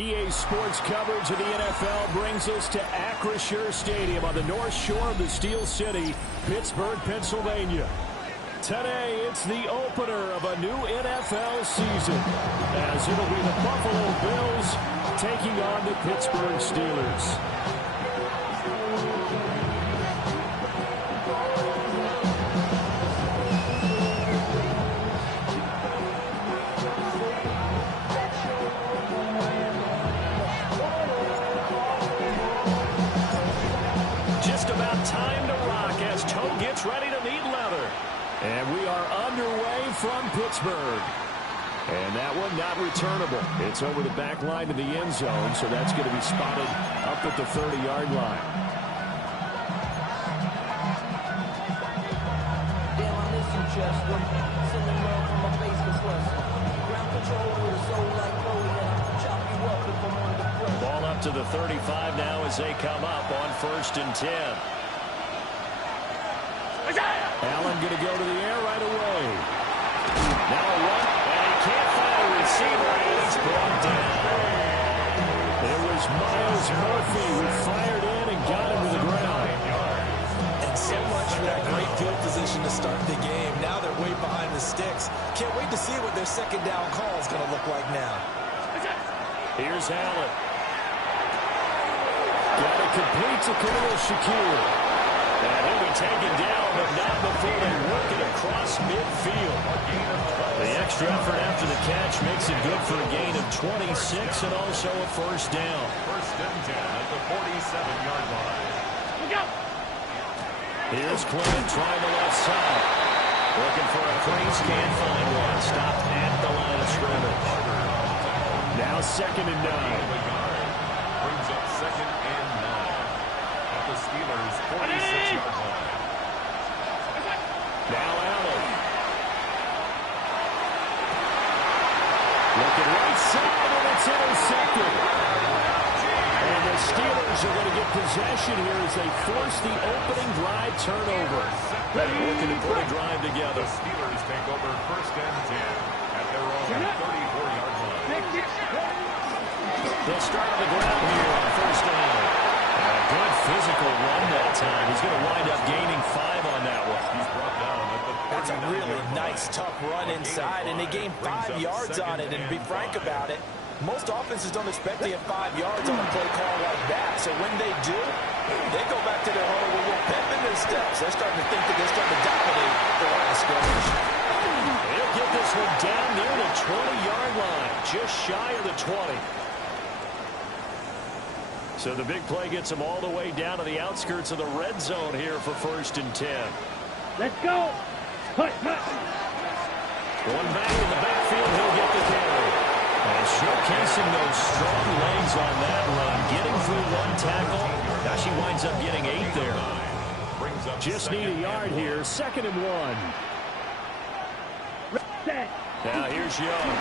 EA Sports coverage of the NFL brings us to Acrisure Stadium on the north shore of the Steel City, Pittsburgh, Pennsylvania. Today, it's the opener of a new NFL season, as it'll be the Buffalo Bills taking on the Pittsburgh Steelers. Time to rock as Toe gets ready to meet leather. And we are underway from Pittsburgh. And that one not returnable. It's over the back line to the end zone, so that's going to be spotted up at the 30-yard line. Damn, I miss you, Chester. Sending love from my face compressor. Ground control with a soul like Chloe, and I'll chop you up if I'm under pressure. Ball up to the 35 now as they come up on 1st and 10. Allen going to go to the air right away. Now a run, and he can't find a receiver, and he's brought down. It was Myles Murphy who fired in and got him to the ground. And so much for that great field position to start the game. Now they're way behind the sticks. Can't wait to see what their second down call is going to look like now. Here's Allen. Got it complete to Khalil Shakir. And he'll be taken down, but not before they work it across midfield. The extra effort after the catch makes it good for a gain of 26 and also a first down. 1st and 10 at the 47-yard line. Here's Clement trying the left side. Looking for a crease, can't find one. Stopped at the line of scrimmage. Now 2nd and 9. Brings up 2nd and 9. The Steelers' 46-yard line. Now Allen. Looking right side, and it's intercepted. And the Steelers are going to get possession here as they force the opening drive turnover. Looking to put a drive together. The Steelers take over 1st and 10 at their own 34-yard line. They'll start on the ground here on 1st down. A good physical run that time. He's going to wind up gaining 5 on that one. He's brought down at the 39-yard line. That's a really nice, tough run inside, and they gained 5 yards on it. And to be frank about it, most offenses don't expect to get 5 yards on a play call like that. So when they do, they go back to their hole with a little pep in their steps. They're starting to think that they're starting to dominate the line of scrimmage. They'll get this one down near the 20-yard line, just shy of the 20. So the big play gets him all the way down to the outskirts of the red zone here for 1st and 10. Let's go. Hut. One back in the backfield, he'll get the carry. And showcasing those strong legs on that run. Getting through 1 tackle. Now she winds up getting 8 there. Just need a yard here. 2nd and 1. Now here's Young.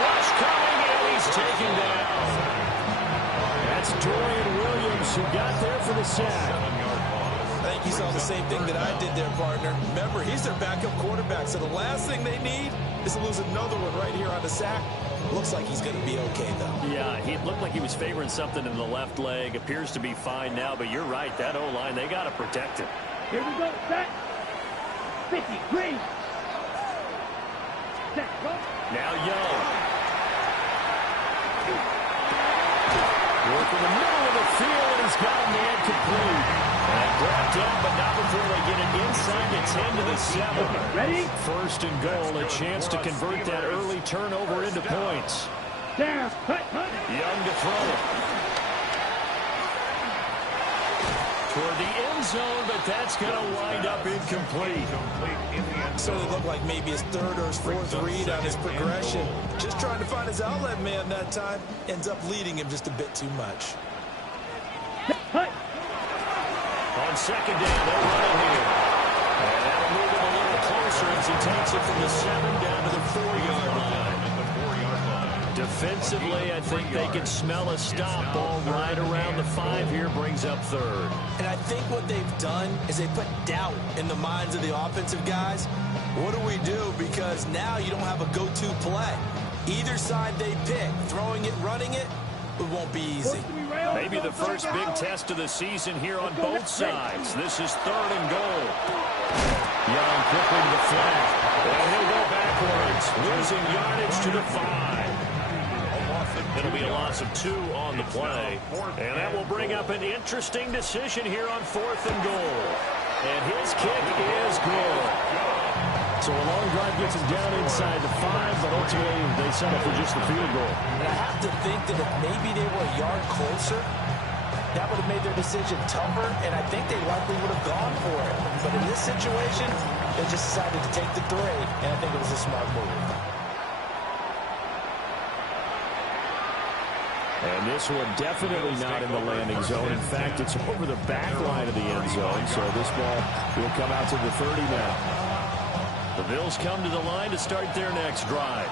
Rush coming, and he's taken down. That's Dorian Williams who got there for the sack. I think you saw the same thing that I did there, partner. Remember, he's their backup quarterback, so the last thing they need is to lose another one right here on the sack. Looks like he's going to be okay, though. Yeah, he looked like he was favoring something in the left leg. Appears to be fine now, but you're right. That O-line, they got to protect it. Here we go, set. 53. Set, go. Now Young. Work in the middle of the field, and he's got a man complete. And brought down, but not before they get it inside the 10 to the 7. Ready? 1st and goal, a chance to convert that early turnover into points. Down, hut. Young to throw it. Toward the end zone, but that's going to wind up incomplete. So it looked like maybe his 3rd or his 4th read on his progression. Just trying to find his outlet man that time. Ends up leading him just a bit too much. Hut. On 2nd down, they'll run it here. And that'll move him a little closer as he takes it from the 7 down to the 4-yard line. Defensively, I think they can smell a stop. Ball right around the 5 here, brings up 3rd. And I think what they've done is they put doubt in the minds of the offensive guys. What do we do? Because now you don't have a go-to play. Either side they pick, throwing it, running it, it won't be easy. Maybe the first big test of the season here on both sides. This is 3rd and goal. Young quickly to the flat. And he'll go backwards, losing yardage to the 5. It'll be a loss of 2 on the play. And that will bring up an interesting decision here on 4th and goal. And his kick is good. So a long drive gets him down inside the 5, but ultimately they settle for just the field goal. And I have to think that if maybe they were a yard closer, that would have made their decision tougher, and I think they likely would have gone for it. But in this situation, they just decided to take the 3, and I think it was a smart move. And this one definitely not in the landing zone. In fact, it's over the back line of the end zone, so this ball will come out to the 30 now. The Bills come to the line to start their next drive.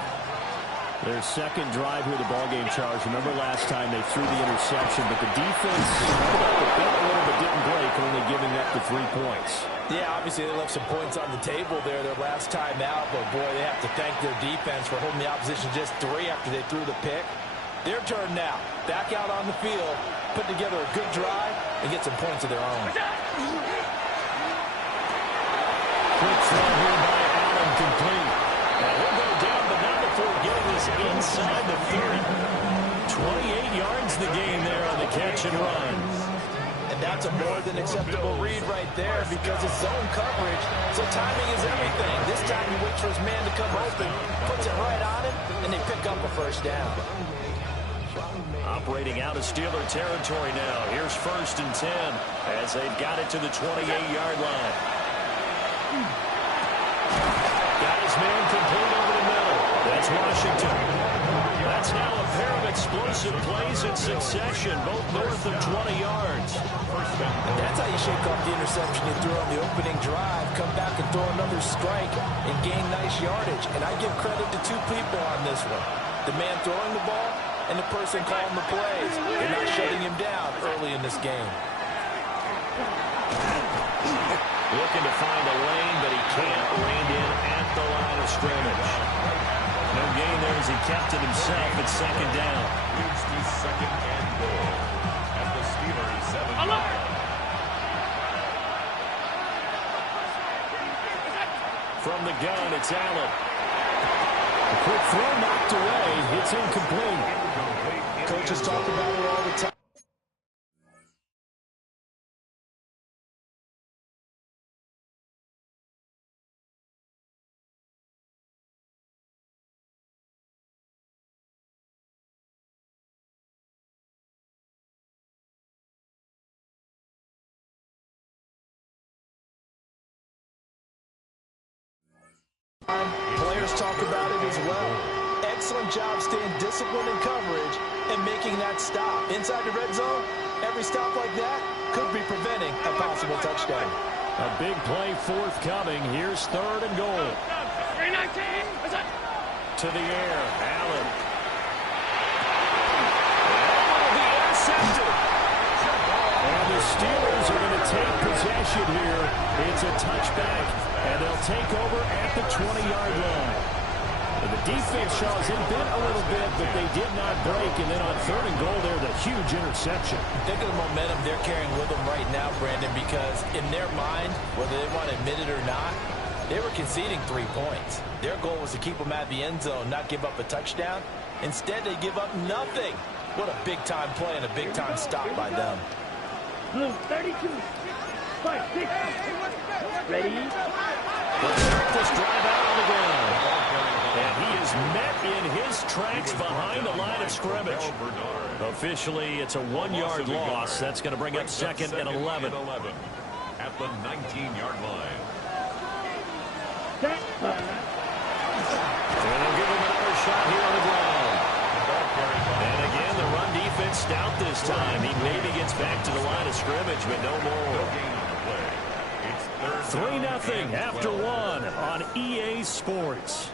Their second drive here, the ballgame charge. Remember last time they threw the interception, but the defense held up a little but didn't break, only giving up the 3 points. Yeah, obviously they left some points on the table there their last time out, but boy, they have to thank their defense for holding the opposition just 3 after they threw the pick. Their turn now. Back out on the field, put together a good drive, and get some points of their own. Quick throw here by Allen, complete. Now he'll go down, but not before getting this inside the 30. 28 yards the game there on the catch and run. And that's a more than acceptable read right there because it's zone coverage, so timing is everything. This time he waits for his man to come open, puts it right on him, and they pick up a first down. Operating out of Steeler territory now. Here's 1st and 10 as they've got it to the 28-yard line. Got his man complete over the middle. That's Washington. That's now a pair of explosive plays in succession, both north of 20 yards. That's how you shake off the interception you threw on the opening drive, come back and throw another strike and gain nice yardage. And I give credit to 2 people on this one. The man throwing the ball and the person calling the plays. They're not shutting him down early in this game. Looking to find a lane, but he can't. Reined in at the line of scrimmage. No gain there as he kept it himself at 2nd down. Moves to 2nd and goal at the Steelers 7. From the gun, it's Allen. A quick throw knocked away. It's incomplete. Coaches talk about it all the time. Players talk about it as well. Excellent job staying disciplined in coverage and making that stop. Inside the red zone, every stop like that could be preventing a possible touchdown. A big play forthcoming. Here's 3rd and goal. To the air, Allen. Oh, he intercepted. And the Steelers are going to take possession here. It's a touchback, and they'll take over at the 20-yard line. And the defense, Shaw, has been a little bit, but they did not break. And then on 3rd and goal there, the huge interception. Think of the momentum they're carrying with them right now, Brandon, because in their mind, whether they want to admit it or not, they were conceding 3 points. Their goal was to keep them at the end zone, not give up a touchdown. Instead, they give up nothing. What a big-time play and a big-time stop by them. Blue 32. 5, 6. Ready? Let's start this drive out on the ground. And he is met in his tracks behind the line of scrimmage. Officially, it's a 1-yard loss. That's going to bring up 2nd and 11. At the 19-yard line. Set. And they'll give him another shot here on the ground. And again, the run defense stout this time. He maybe gets back to the line of scrimmage, but no more. 3-0 after 1 on EA Sports.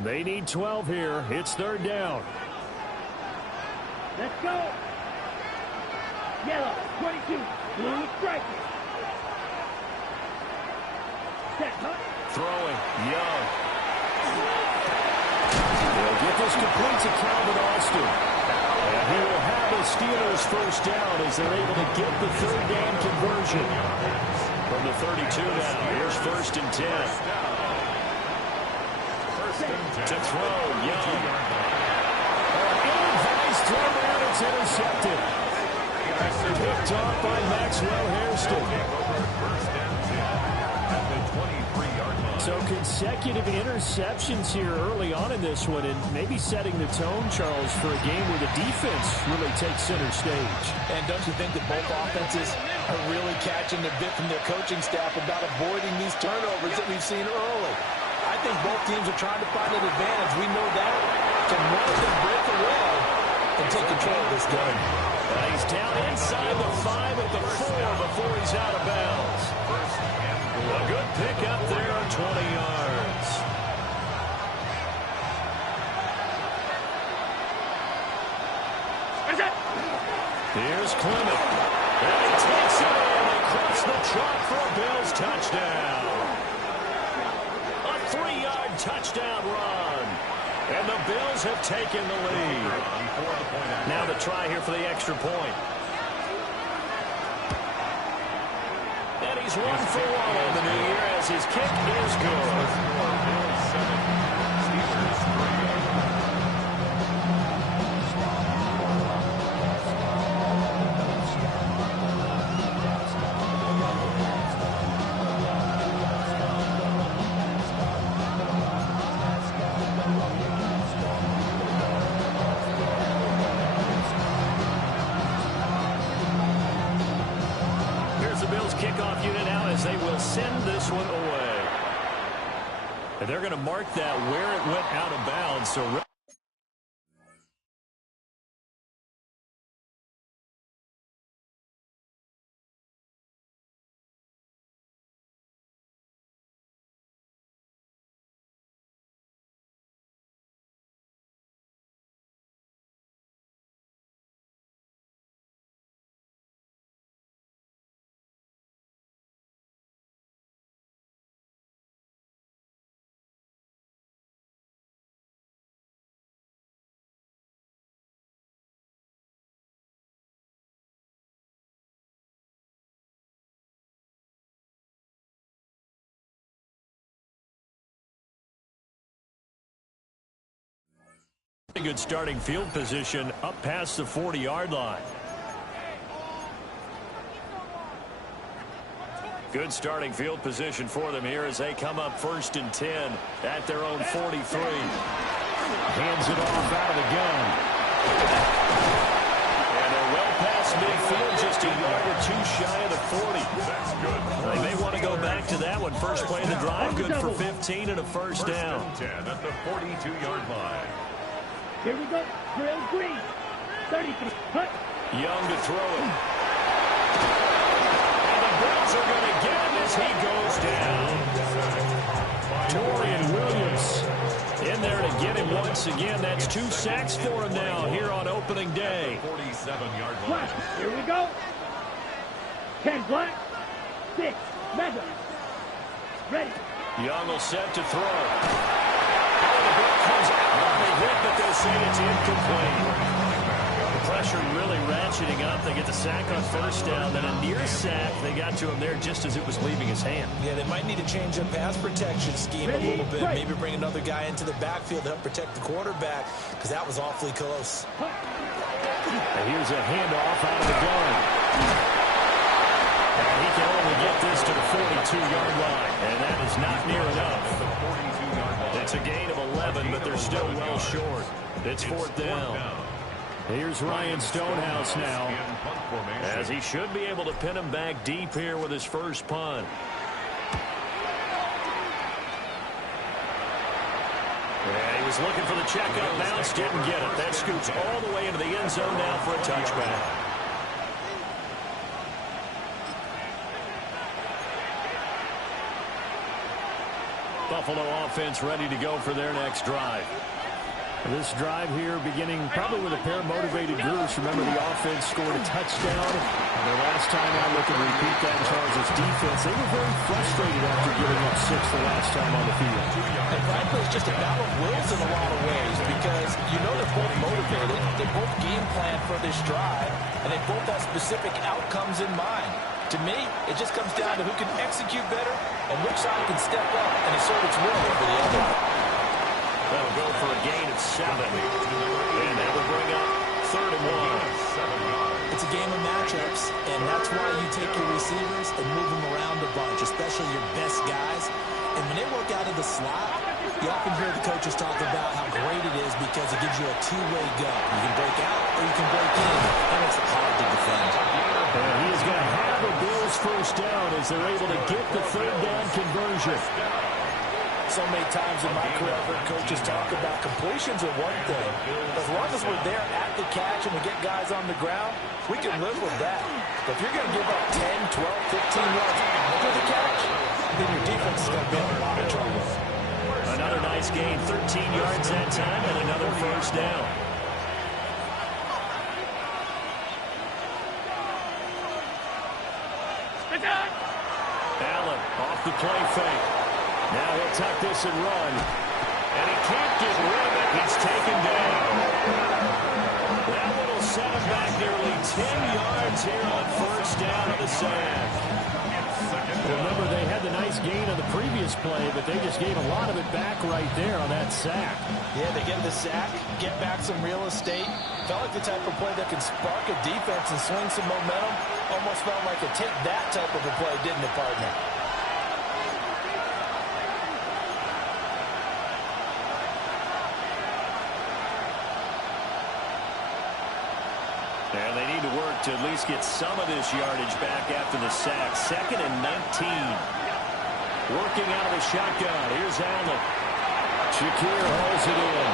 They need 12 here. It's 3rd down. Let's go. Yellow, 22. Blue striker. Set, huh? Throwing, Young. They'll get this complete to Calvin Austin. And he will have the Steelers first down as they're able to get the third down conversion. From the 32 now, here's 1st and 10. To throw, Young. Ill-advised throw down, it's intercepted. Picked off by Maxwell Hairston. So consecutive interceptions here early on in this one, and maybe setting the tone, Charles, for a game where the defense really takes center stage. And don't you think that both offenses are really catching the bit from their coaching staff about avoiding these turnovers that we've seen early? I think both teams are trying to find an advantage. We know that. Can one of them break away and take control of this game? He's down inside the 5 at the 4 before he's out of bounds. A good pick up there on 20 yards. Here's Clement. And he takes it in across the chalk for a Bills touchdown. A 3-yard touchdown run. And the Bills have taken the lead. Now the try here for the extra point. And he's 1 for 1 on the new year as his kick is good. Kickoff unit now as they will send this one away. And they're going to mark that where it went out of bounds. So good starting field position up past the 40-yard line. Good starting field position for them here as they come up 1st and 10 at their own 43. Hands it off out of the gun. And they're well past midfield, just a yard or 2 shy of the 40. That's good. They may want to go back to that one. First play of the drive, good for 15 and a first down. 10 at the 42-yard line. Here we go. Drill green. 33. Hut. Young to throw it. And the Bills are going to get him as he goes down. Torian Williams in there to get him once again. That's 2 sacks for him now here on opening day. 47-yard line. Black. Here we go. 10 black. 6 mega. Ready. Young will set to throw. The ball comes out on the hit, but they'll say it's incomplete. The pressure really ratcheting up. They get the sack on first down. Then a near sack. They got to him there just as it was leaving his hand. Yeah, they might need to change their pass protection scheme a little bit. Maybe bring another guy into the backfield to help protect the quarterback because that was awfully close. And here's a handoff out of the gun. And he can only get this to the 42-yard line. And that is not near enough. It's a gain of 11, but they're still well short. It's 4th down. Here's Ryan Stonehouse now, as he should be able to pin him back deep here with his first punt. Yeah, he was looking for the check-up bounce, didn't get it. That scoots all the way into the end zone now for a touchback. Buffalo offense ready to go for their next drive. This drive here beginning probably with a pair of motivated groups. Remember, the offense scored a touchdown. And their last time out, looking to repeat that in Charles' defense. They were very frustrated after giving up 6 the last time on the field. And frankly, it's just a battle of wills in a lot of ways because you know they're both motivated. They both game plan for this drive, and they both have specific outcomes in mind. To me, it just comes down to who can execute better and which side can step up and assert its will over the other. That'll go for a gain of 7. And that will bring up 3rd and 1. It's a game of matchups, and that's why you take your receivers and move them around a bunch, especially your best guys. And when they work out of the slot, you often hear the coaches talk about how great it is because it gives you a two-way go. You can break out or you can break in. That makes it hard to defend. And he is going to have a Bills first down as they're able to get the 3rd down conversion. So many times in my career, I've heard coaches talk about completions are one thing. As long as we're there at the catch and we get guys on the ground, we can live with that. But if you're going to give up 10, 12, 15 yards after the catch, then your defense is going to be in a lot of trouble. Another nice gain, 13 yards that time, and another first down. Allen off the play fake. Now he'll tuck this and run. And he can't get rid of it. He's taken down. That one will set him back nearly 10 yards here on first down of the sack. Remember, they had the nice gain on the previous play, but they just gave a lot of it back right there on that sack. Yeah, they get the sack, get back some real estate. Felt like the type of play that can spark a defense and swing some momentum. Almost felt like a take that type of a play, didn't it, partner? And they need to work to at least get some of this yardage back after the sack. 2nd and 19. Working out of the shotgun. Here's Allen. Shakir holds it in.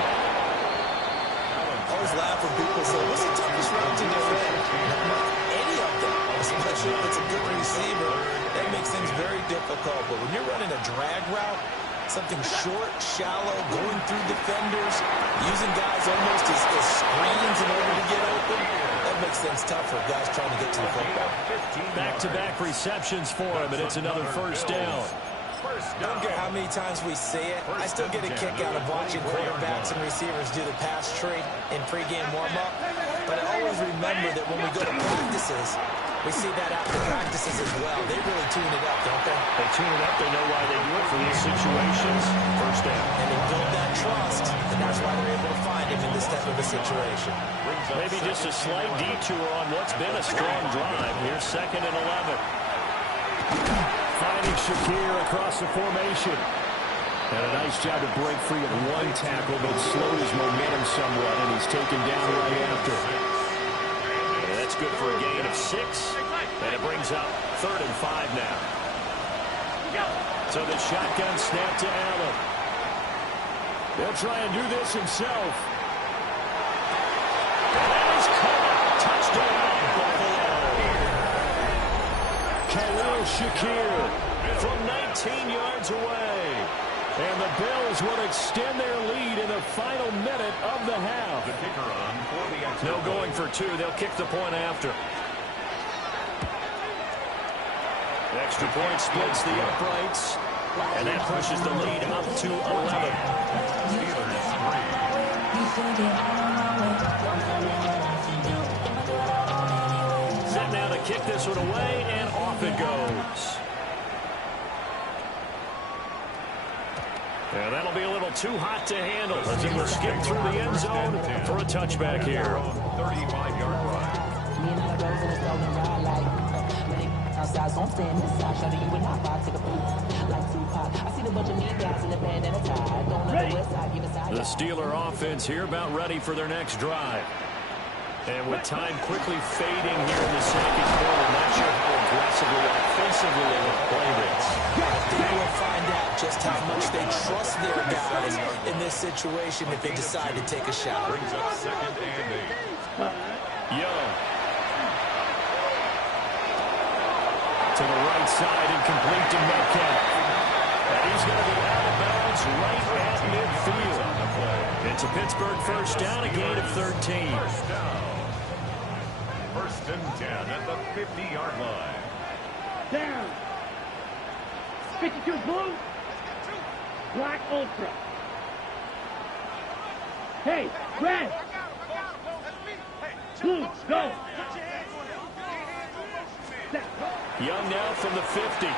I always laugh when people say, what's the toughest route to defend? Not any of them, especially if it's a good receiver. That makes things very difficult. But when you're running a drag route, something short, shallow, going through defenders, using guys almost as screens in order to get open, that makes things tough for guys trying to get to the football. Back-to-back receptions for him, and it's another first down. Don't care how many times we say it, I still get a kick out of watching quarterbacks and receivers do the pass trade in pregame warm-up. But I always remember that when we go to practices, we see that after practices as well. They really tune it up, don't they? They tune it up. They know why they do it for these situations. First down. And they build that trust, and that's why they're able to find him in this type of a situation. Maybe just a slight detour on what's been a strong drive. Here's 2nd and 11. Finding Shakir across the formation. And a nice job to break free of one tackle, but slowed his momentum somewhat, and he's taken down right after. And that's good for a gain of 6. And it brings up 3rd and 5 now. So the shotgun snap to Allen. They'll try and do this himself. And that is caught. Touchdown, Buffalo. Khalil Shakir from 19 yards away. And the Bills will extend their lead in the final minute of the half. No going for 2. They'll kick the point after. The extra point splits the uprights. And that pushes the lead up to 11. Set now to kick this one away, and off it goes. And that'll be a little too hot to handle as he will skip through the end zone for a touchback here. 35-yard run. Outside, so I'm staying inside. Shut you and I vibe to the booth. Like Tupac, I see the bunch of mean guys in the band and a tie. Going on the west side, give a side. The Steeler offense here about ready for their next drive. And with time quickly fading here in the second quarter, not sure how aggressively, offensively they will play this. They will find out just how much they trust their guys in this situation if they decide to take a shot. Brings up 2nd and 8. Young. To the right side and complete to Metcalf. And he's going to be out of bounds right at midfield. play. It's a Pittsburgh first down, a gain of 13. First down. First and 10 at the 50-yard line. Down. 52 blue. Black ultra. Hey, red. Blue, go. Young now from the 50. And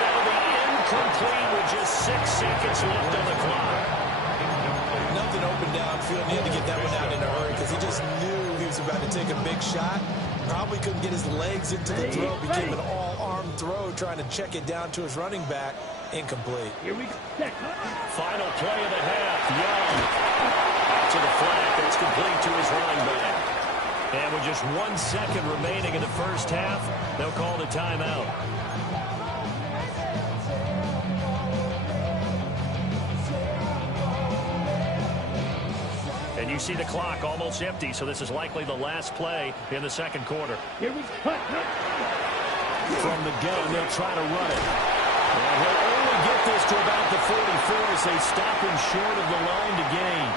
that'll be incomplete with just 6 seconds left on the clock. Nothing open downfield. He had to get that one out in a hurry because he just knew he was about to take a big shot. Probably couldn't get his legs into the throw. Became an all-arm throw trying to check it down to his running back. Incomplete. Here we go. Final play of the half. Young out to the flat. That's complete to his running back. And with just 1 second remaining in the first half, they'll call the timeout. And you see the clock almost empty, so this is likely the last play in the second quarter. Here we go. From the gun, they'll try to run it. And he'll only get this to about the 44 as they stop him short of the line to gain.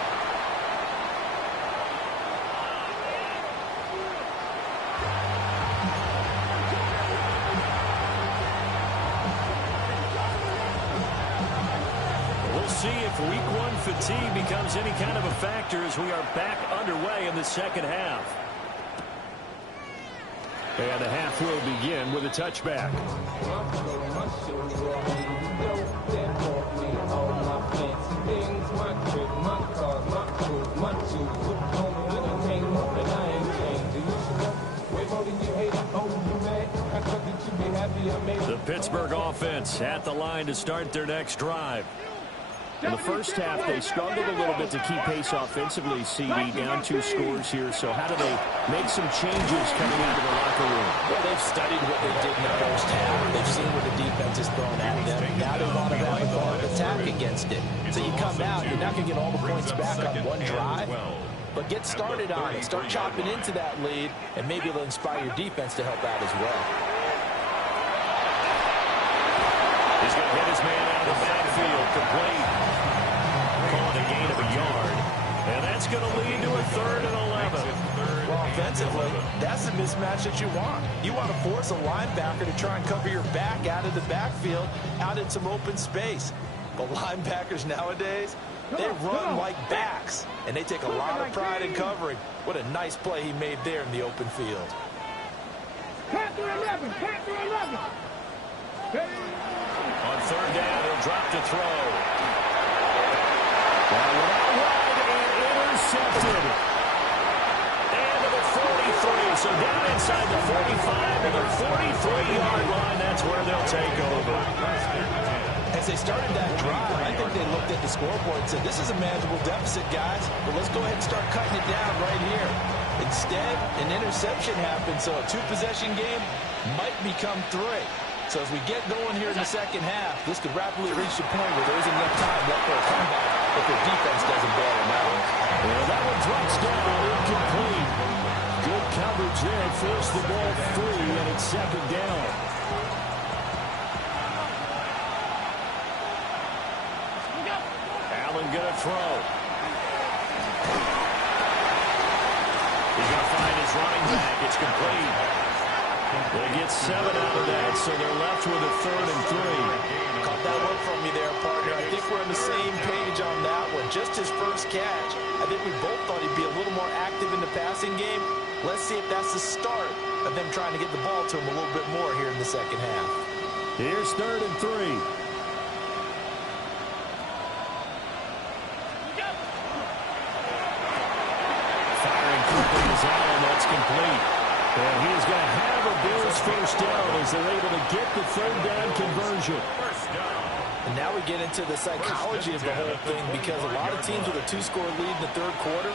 We'll see if week 1 fatigue becomes any kind of a factor as we are back underway in the second half. And the half will begin with a touchback. The Pittsburgh offense at the line to start their next drive. In the first half, they struggled a little bit to keep pace offensively, CD, down 2 scores here. So how do they make some changes coming into the locker room? Well, they've studied what they did in the first half. They've seen what the defense is throwing at them. Now they want to have a guard attack against it. So you come out, you're not going to get all the points back on one drive, but get started on it. Start chopping into that lead, and maybe it'll inspire your defense to help out as well. He's going to hit his man out of the backfield, complete. Call it a gain of a yard. And that's going to lead to a 3rd and 11. Well, offensively, that's the mismatch that you want. You want to force a linebacker to try and cover your back out of the backfield, out in some open space. But linebackers nowadays, they run like backs, and they take a lot of pride in covering. What a nice play he made there in the open field. Panther 11. Panther 11. On 3rd down, he'll drop to throw. Well, without wide and intercepted. And to the 43. So down inside the 45 to the 43-yard line. That's where they'll take over. As they started that drive, I think they looked at the scoreboard and said, this is a manageable deficit, guys, but let's go ahead and start cutting it down right here. Instead, an interception happened, so a 2-possession game might become 3. So as we get going here in the second half, this could rapidly reach the point where there isn't enough time left for a comeback if their defense doesn't bail them out. Well, that one drops down, incomplete. Good coverage there, forced the ball free, and it's 2nd down. Allen gonna throw. He's gonna find his running back. It's complete. They get 7 out of that, so they're left with a 3rd and 3. Caught that one from me there, partner. I think we're on the same page on that one. Just his first catch. I think we both thought he'd be a little more active in the passing game. Let's see if that's the start of them trying to get the ball to him a little bit more here in the second half. Here's 3rd and 3. Firing quickly is Allen. That's complete. And he is going to have a Bills first down as they're able to get the 3rd down conversion. And now we get into the psychology of the whole thing, because a lot of teams with a 2-score lead in the 3rd quarter,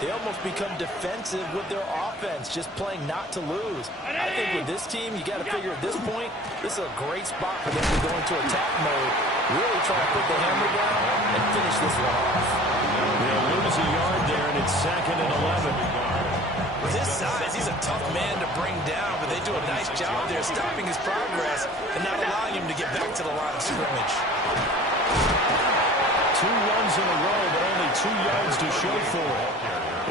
they almost become defensive with their offense, just playing not to lose. I think with this team, you got to figure at this point, this is a great spot for them to go into attack mode, really try to put the hammer down and finish this one off. They'll lose a yard there, and it's 2nd and 11. With his size, he's a tough man to bring down, but they do a nice job there stopping his progress and not allowing him to get back to the line of scrimmage. 2 runs in a row, but only 2 yards to show for it.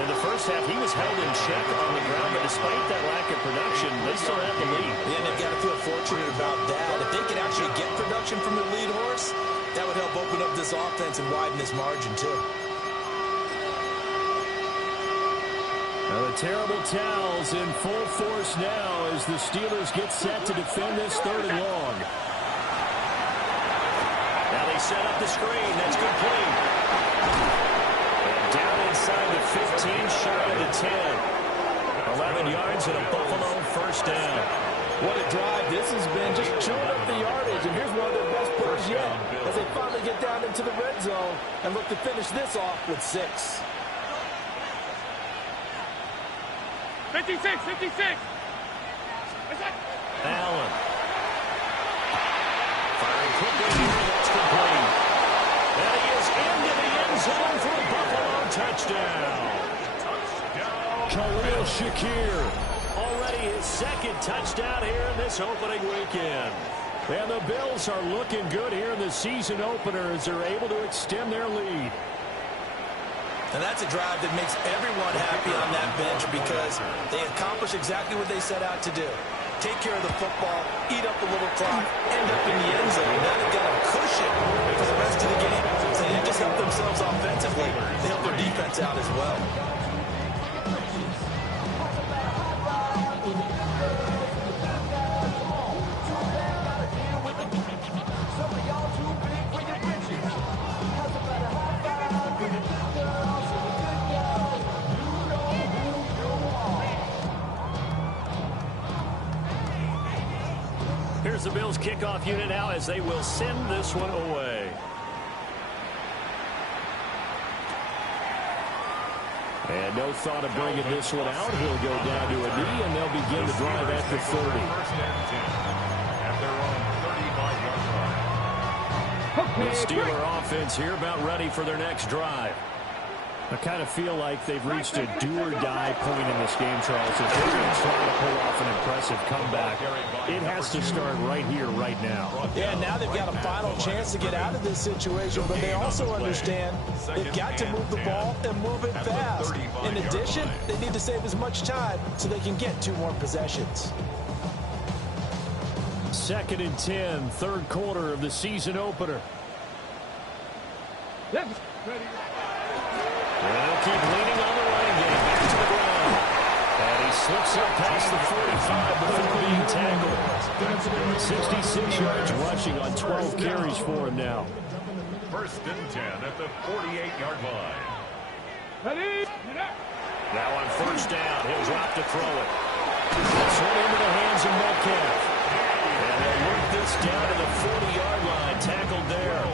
In the first half, he was held in check on the ground, but despite that lack of production, they still have the lead. Yeah, and they've got to feel fortunate about that. If they could actually get production from their lead horse, that would help open up this offense and widen this margin, too. Now the terrible towels in full force now as the Steelers get set to defend this 3rd and long. Now they set up the screen. That's complete. And down inside the 15, shy of the 10. 11 yards and a Buffalo first down. What a drive this has been, just chewing up the yardage. And here's one of their best plays yet as they finally get down into the red zone and look to finish this off with 6. 56, 56. Allen. Firing quickly here, that's complete. And he is into the end zone for a Buffalo touchdown. Khalil Shakir, already his 2nd touchdown here in this opening weekend. And the Bills are looking good here in the season opener as they're able to extend their lead. And that's a drive that makes everyone happy on that bench because they accomplish exactly what they set out to do. Take care of the football, eat up a little clock, end up in the end zone. Now they've got a cushion for the rest of the game. So they didn't just help themselves offensively, they help their defense out as well. Here's the Bills kickoff unit now as they will send this one away. And no thought of bringing this one out. He'll go down to a knee, and they'll begin the drive at the 30. The Steeler offense here about ready for their next drive. I kind of feel like they've reached a do-or-die point in this game, Charles. If they're going to try to pull off an impressive comeback, it has to start right here, right now. Yeah, now they've got a final chance to get out of this situation, but they also understand they've got to move the ball and move it fast. In addition, they need to save as much time so they can get 2 more possessions. 2nd and 10, 3rd quarter of the season opener. They'll keep leaning on the running game. Back to the ground. And he slips up past the 45 before being tackled. 66 yards rushing on 12 carries for him now. 1st and 10 at the 48-yard line. Now on 1st down, he'll drop to throw it. This one into the hands of Metcalf. And they'll work this down to the 40-yard line. Tackled there.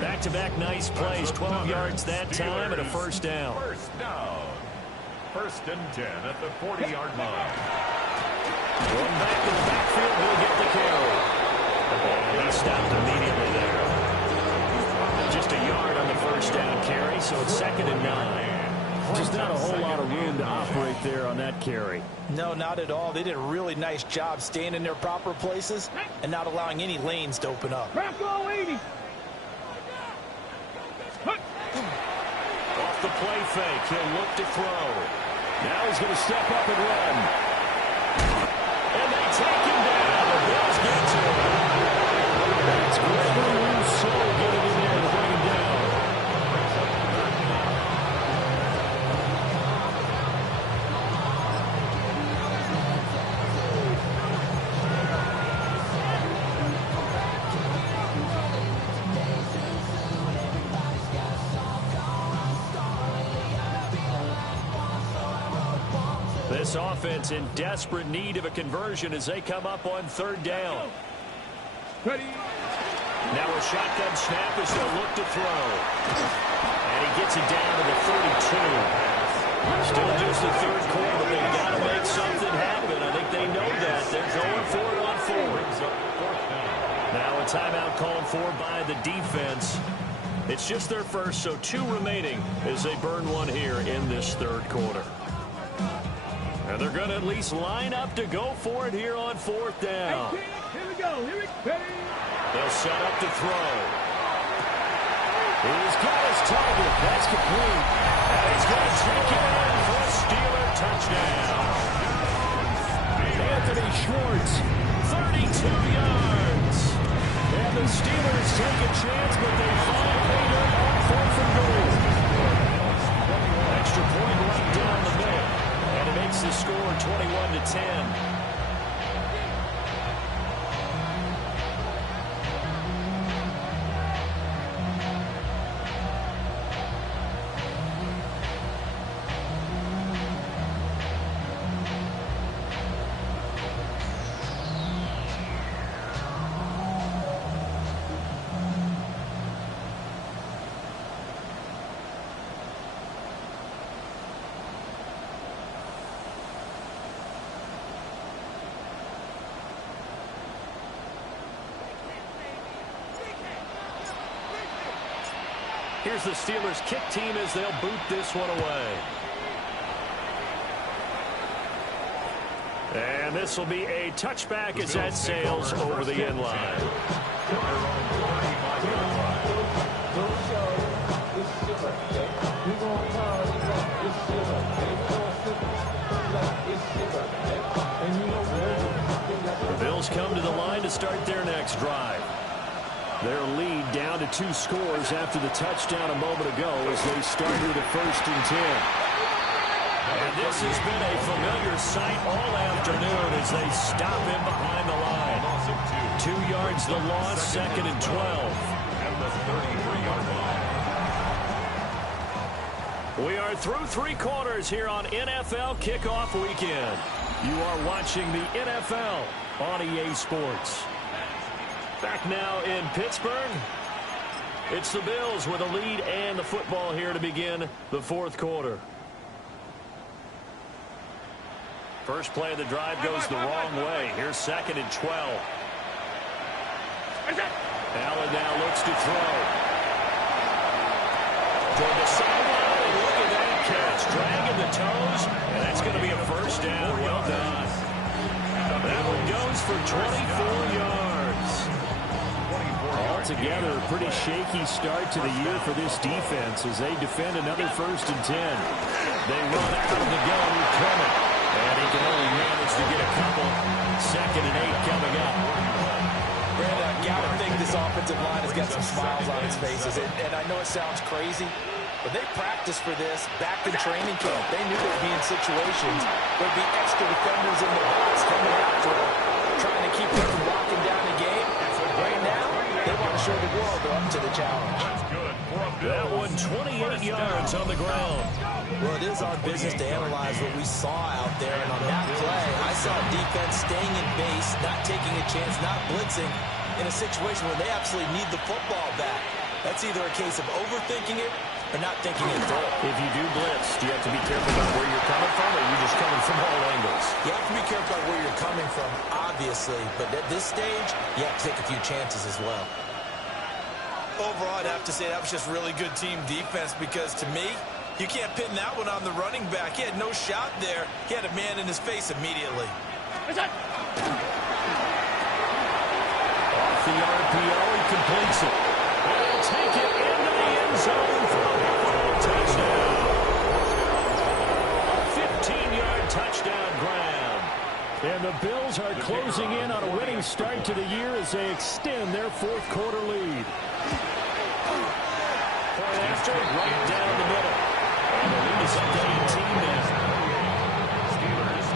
Back-to-back nice plays. 12 yards that time and a 1st down. 1st down. 1st and 10 at the 40-yard line. Going back to the backfield, he'll get the carry. And he stopped immediately there. Just a yard on the 1st down carry, so it's 2nd and 9. Just not a whole lot of room to operate there on that carry. No, not at all. They did a really nice job staying in their proper places and not allowing any lanes to open up. Off the play fake, he'll look to throw. Now he's going to step up and run. And they take him down. The Bills get to him. That's Gregory Rousseau getting in there to bring him down. This offense in desperate need of a conversion as they come up on 3rd down. Now a shotgun snap as they'll look to throw. And he gets it down to the 32. Still just the 3rd quarter, but they've got to make something happen. I think they know that. They're going for it on 4th. Now a timeout called for by the defense. It's just their first, so 2 remaining as they burn one here in this 3rd quarter. And they're going to at least line up to go for it here on 4th down. Here we go. They'll set up to throw. He's got his target. That's complete. And he's going to take it in for a Steeler touchdown. Anthony Schwartz, 32 yards. And the Steelers take a chance, but they find pay dirt on 4th and goal. Extra point right down the middle. And it makes the score 21-10. Here's the Steelers kick team as they'll boot this one away. And this will be a touchback as that sails over the end line. The Bills come to the line to start their next drive. Their lead down to 2 scores after the touchdown a moment ago as they start with a 1st and 10. And this has been a familiar sight all afternoon as they stop him behind the line. 2 yards the loss, 2nd and 12. At the 33-yard line. We are through 3 quarters here on NFL Kickoff Weekend. You are watching the NFL on EA Sports. Back now in Pittsburgh. It's the Bills with a lead and the football here to begin the 4th quarter. First play of the drive goes the wrong way. Here's 2nd and 12. Allen now looks to throw. Toward the sideline, and look at that catch. Dragging the toes, and that's going to be a 1st down. Well done. That one goes for 24 yards. Altogether, a pretty shaky start to the year for this defense as they defend another 1st and 10. They run out of the gun with Clement, and he can only manage to get a couple. 2nd and 8 coming up. Brandon, I gotta think this offensive line has got some smiles on its faces, and I know it sounds crazy, but they practiced for this back in training camp. They knew they'd be in situations where there'd be extra defenders in the box coming after them, trying to keep them from locking down the game. Right now, they want to show the world they're up to the challenge. That one 28 yards on the ground. Well, it is our business to analyze what we saw out there, and on that play, I saw defense staying in base, not taking a chance, not blitzing in a situation where they absolutely need the football back. That's either a case of overthinking it or not thinking it through. If you do blitz, do you have to be careful about where you're coming from, or are you just coming from all angles? You have to be careful about where you're coming from, obviously, but at this stage, you have to take a few chances as well. Overall, I'd have to say that was just really good team defense because, to me, you can't pin that one on the running back. He had no shot there. He had a man in his face immediately. Off the RPO, he completes it. And he'll take it into the end zone for a touchdown. A 15-yard touchdown grab. And the Bills are closing in on a winning start to the year as they extend their 4th quarter lead. Point after, right down the middle. And the lead is up to 18 now. Steelers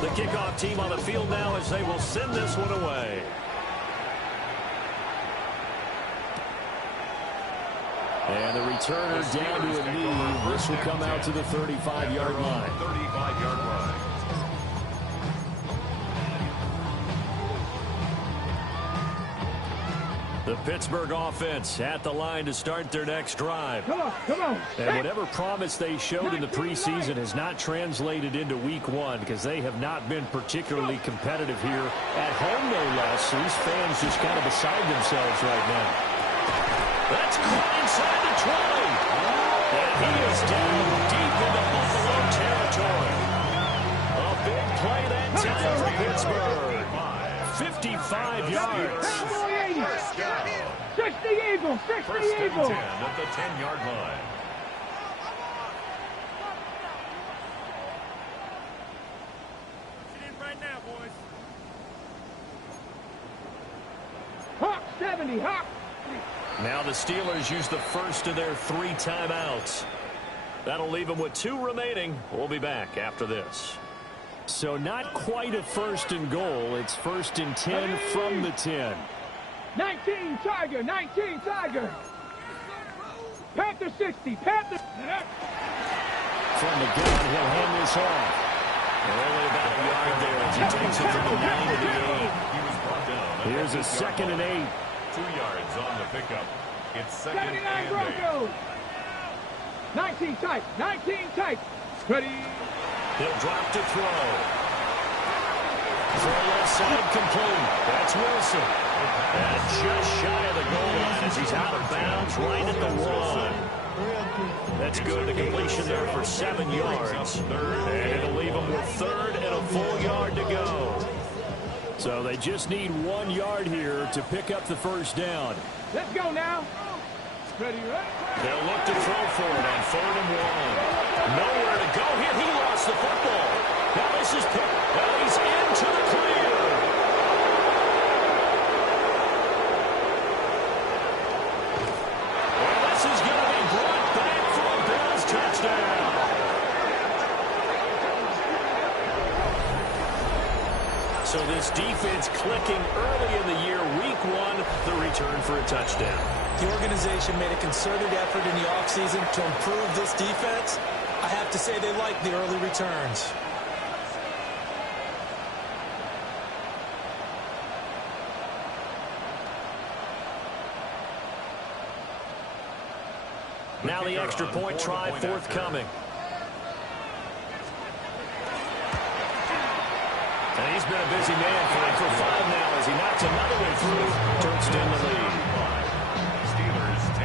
10. The kickoff team on the field now as they will send this one away. And the returner down to a knee. This will come out to the 35-yard line. 35-yard line. The Pittsburgh offense at the line to start their next drive. Come on. And whatever promise they showed in the preseason has not translated into week 1 because they have not been particularly competitive here at home, no less. So these fans just kind of beside themselves right now. That's caught inside the 20. And he is down deep into Buffalo territory. A big play that time. Pittsburgh. 55 yards. 60 Eagles, 60 First and 10 Eagles. at the 10-yard line. Hawk 70, Hawk. Now the Steelers use the first of their 3 timeouts. That'll leave them with 2 remaining. We'll be back after this. So not quite a first and goal. It's first and 10 from the 10. 19 Tiger, 19 Tiger. Panther 60, Panther. From the gun, he'll hand this off. Only about a yard there as he takes it from the 9 to the 8. He was brought down. Here's a second and 8. 2 yards on the pickup. It's second 79 and 8. Broncos. 19 tight, 19 tight. Ready. He'll drop to throw. Throw left side complete. That's Wilson. And just shy of the goal line as he's out of bounds right at the 1. That's good. The completion there for 7 yards. And it'll leave them with 3rd and a full yard to go. So they just need 1 yard here to pick up the first down. Let's go now. Ready, ready. They'll look to throw for it on 3rd and 1. Nowhere to go here. He lost the football. Now this is picked. And he's into the clear. Well, this is going to be brought back for a Bills touchdown. So this defense clicking early in the year, week 1, the return for a touchdown. The organization made a concerted effort in the offseason to improve this defense. I have to say they like the early returns. Now the extra point try forthcoming. And he's been a busy man for 5 now as he knocks another one through to extend the lead. Steelers 10.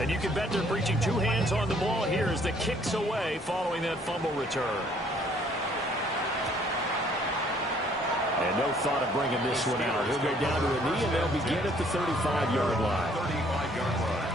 And you can bet they're preaching 2 hands on the ball here as the kicks away following that fumble return. And no thought of bringing this one out. He'll go down to a knee, and they'll begin at the 35-yard line. 35-yard line.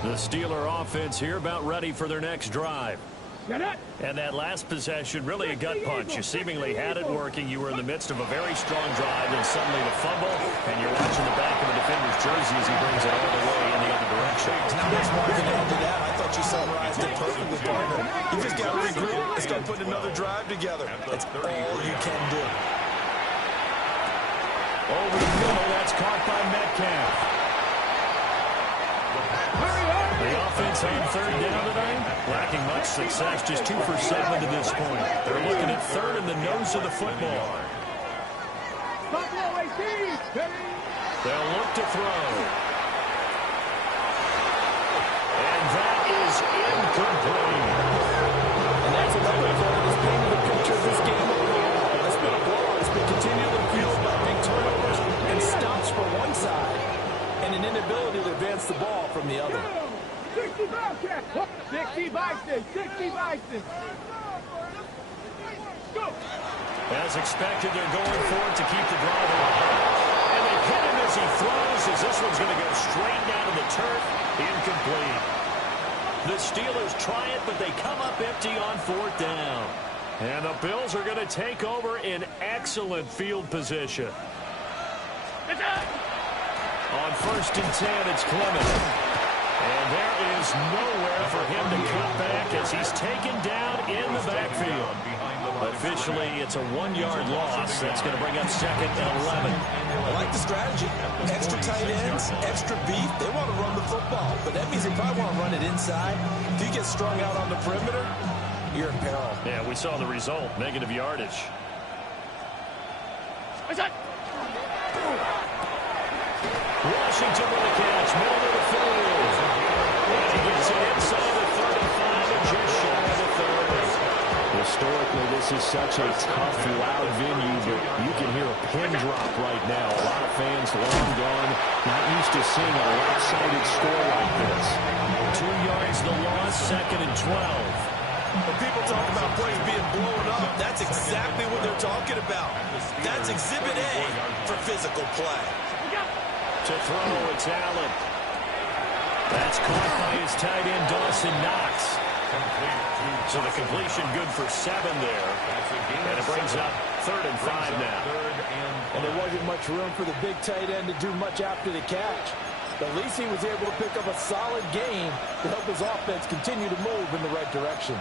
The Steeler offense here about ready for their next drive. Get it. And that last possession, really a gut punch. You seemingly had it working. You were in the midst of a very strong drive, and suddenly the fumble, and you're watching the back of the defender's jersey as he brings it all the way in the other direction. There's not much more to add to that. I thought you summarized it perfectly, partner. You just got to regroup and start putting another drive together. That's all you can do. Over the middle, that's caught by Metcalf. The offense on 3rd down tonight, lacking much success, just 2 for 7 to this point. They're looking at 3rd in the nose of the football. They'll look to throw. And that is incomplete. And that's another part of this painting the picture of this game overall. It's been a blowout. It's been continually fueled by big turnovers and stops from one side and an inability to advance the ball from the other. 60 Bobcat. 60 Bison. 60 Bison. Go. As expected, they're going for it to keep the drive alive. And they hit him as he throws, as this one's going to go straight down to the turf. Incomplete. The Steelers try it, but they come up empty on 4th down. And the Bills are going to take over in excellent field position. On 1st and 10, it's Clement. And there is nowhere for him to cut back as he's taken down in the backfield. Officially, it's a 1-yard loss. That's going to bring up 2nd and 11. I like the strategy. Extra tight ends, extra beef. They want to run the football, but that means they probably want to run it inside. If you get strung out on the perimeter, you're in peril. Yeah, we saw the result. Negative yardage. Washington with a catch. Middle of the field. And he gets it inside the 35 and just shy of the 30. Historically, this is such a tough, loud venue, but you can hear a pin drop right now. A lot of fans long gone, not used to seeing a lopsided score like this. 2 yards the loss, 2nd and 12. When people talk about plays being blown up, that's exactly what they're talking about. That's Exhibit A for physical play. To throw, it's Allen. That's caught by his tight end, Dawson Knox. So the completion good for 7 there. And it brings up 3rd and 5 now. And there wasn't much room for the big tight end to do much after the catch. At least he was able to pick up a solid gain to help his offense continue to move in the right direction.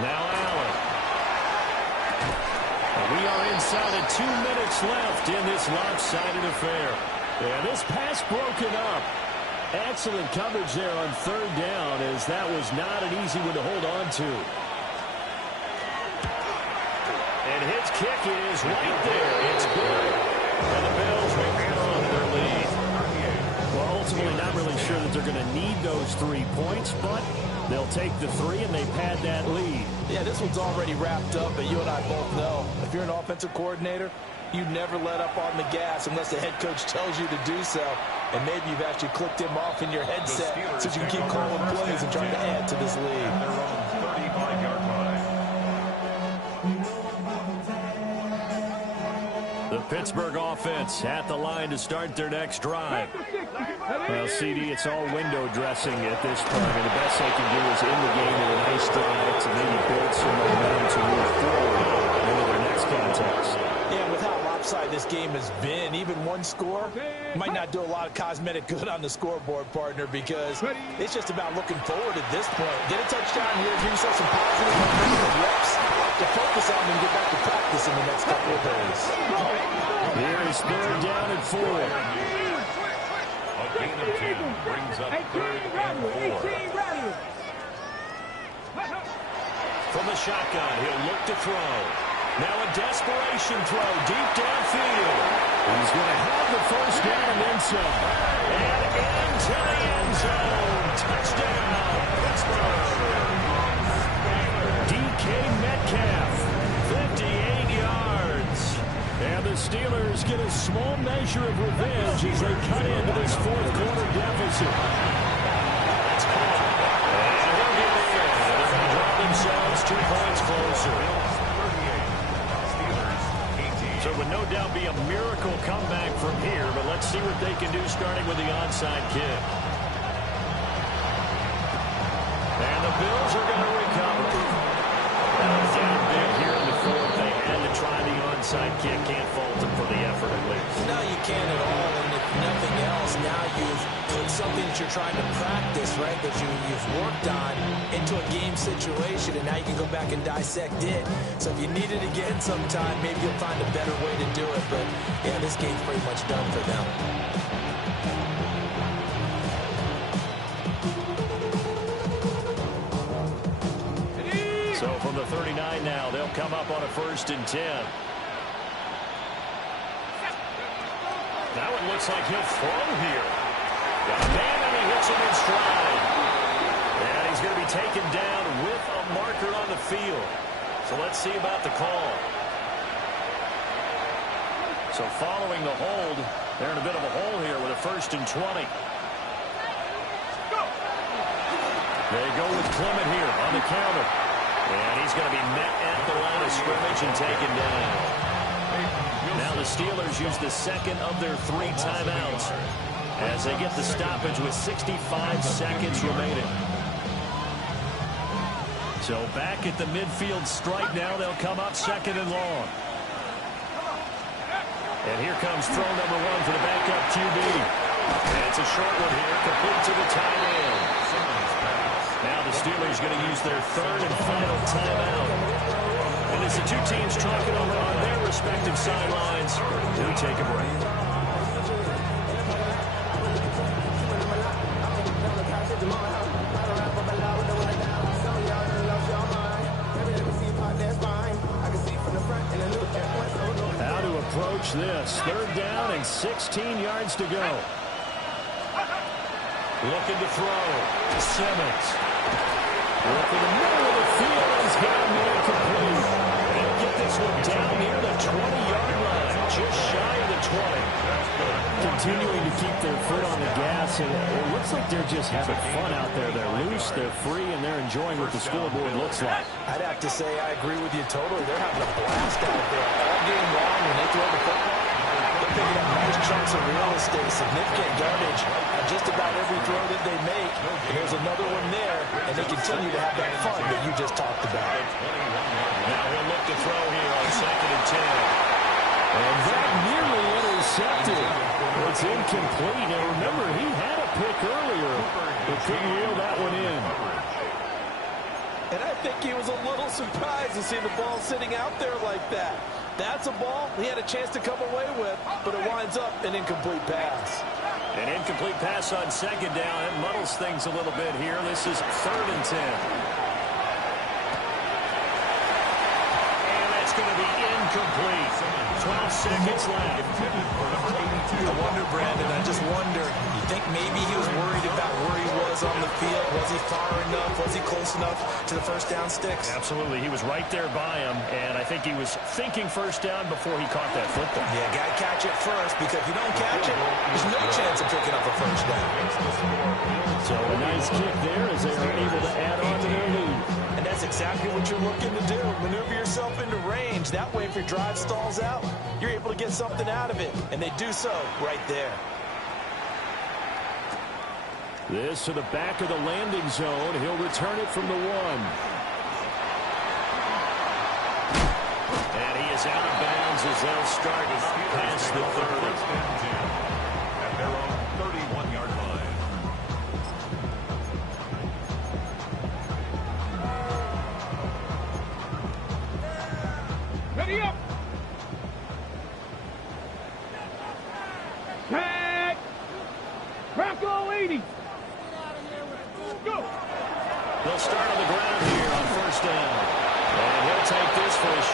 Now Allen. We are inside of 2 minutes left in this lopsided affair. And this pass broken up. Excellent coverage there on 3rd down, as that was not an easy one to hold on to. And his kick is right there. It's good. And the Bills will add on to their lead. Well, ultimately not really sure that they're going to need those 3 points, but they'll take the 3 and they pad that lead. Yeah, this one's already wrapped up, but you and I both know if you're an offensive coordinator, you never let up on the gas unless the head coach tells you to do so. And maybe you've actually clicked him off in your headset so you can keep calling plays and trying to add to this lead. Their own 35-yard line. The Pittsburgh offense at the line to start their next drive. Well, CD, it's all window dressing at this point, and the best they can do is end the game with a nice drive to maybe build some momentum to move forward into their next contest. Yeah, with how lopsided this game has been, even one score might not do a lot of cosmetic good on the scoreboard, partner, because it's just about looking forward at this point. Get a touchdown here, give yourself some positive momentum reps to focus on and get back to practice in the next couple of days. Here is 3rd down and 4. A gain of 10 brings up 3rd and 4. From the shotgun, he'll look to throw. Now a desperation throw deep downfield. He's going to have the 1st down and then some. And into the end zone. Touchdown, Pittsburgh. DK Metcalf, 58 yards. And the Steelers get a small measure of revenge as they cut into this 4th quarter deficit. That's caught. And he'll get in. They're going to draw themselves 2 points closer. So it would no doubt be a miracle comeback from here, but let's see what they can do starting with the onside kick. And the Bills are going to recover. That was down big here in the 4th. They had to try the onside kick. Can't fault them for the effort at least. No, you can't at all, and if nothing else, now you've put something that you're trying to practice, right, that you've worked on into a game situation, and now you can go back and dissect it. So if you need it again sometime, maybe you'll find a better way to do it. But, yeah, this game's pretty much done for them. So from the 39 now, they'll come up on a 1st and 10. Now it looks like he'll throw here. Got a man and he hits him in stride. And he's going to be taken down with a marker on the field. So let's see about the call. So following the hold, they're in a bit of a hole here with a 1st and 20. They go with Clement here on the counter. And he's going to be met at the line of scrimmage and taken down. Now the Steelers use the 2nd of their 3 timeouts as they get the stoppage with 65 seconds remaining. So back at the midfield stripe now. They'll come up 2nd and long. And here comes throw number 1 for the backup QB. And it's a short one here, complete to the tight end. Now the Steelers going to use their 3rd and final timeout. And as the two teams talking over on their respective sidelines, we take a break. How to approach this. 3rd down and 16 yards to go. Looking to throw. Simmons. Working the middle of the field. He's got him incomplete. They'll get this one down near the 20-yard line. Just shy of the 20. Continuing to keep their foot on the gas. And it looks like they're just having fun out there. They're loose, they're free, and they're enjoying what the scoreboard looks like. I'd have to say I agree with you totally. They're having a blast out there all game long when they throw the football. They're picking up nice chunks of real estate, significant yardage on just about every throw that they make. And there's another one there, and they continue to have that fun that you just talked about. Now he'll look to throw here on 2nd and 10. And that nearly intercepted. It's incomplete. Now remember, he had a pick earlier, but couldn't reel that one in. And I think he was a little surprised to see the ball sitting out there like that. That's a ball he had a chance to come away with, but it winds up an incomplete pass. An incomplete pass on 2nd down. It muddles things a little bit here. This is 3rd and 10. And that's going to be incomplete. 12 seconds left. I wonder, Brandon, I just wonder, you think maybe he was worried about where he was on the field? Was he far enough? Was he close enough to the 1st down sticks? Absolutely. He was right there by him, and I think he was thinking 1st down before he caught that football. Yeah, got to catch it first, because if you don't catch it, there's no chance of picking up a 1st down. So a nice kick there as they are able to add on to their lead. And that's exactly what you're looking to do. Maneuver yourself into range. That way, if your drive stalls out, you're able to get something out of it. And they do so right there. This to the back of the landing zone. He'll return it from the 1. And he is out of bounds as they'll start past the 30. At their own 31-yard line. Ready up. Tag. Bronco 80. Go. They'll start on the ground here on 1st down. And he'll take this for a short.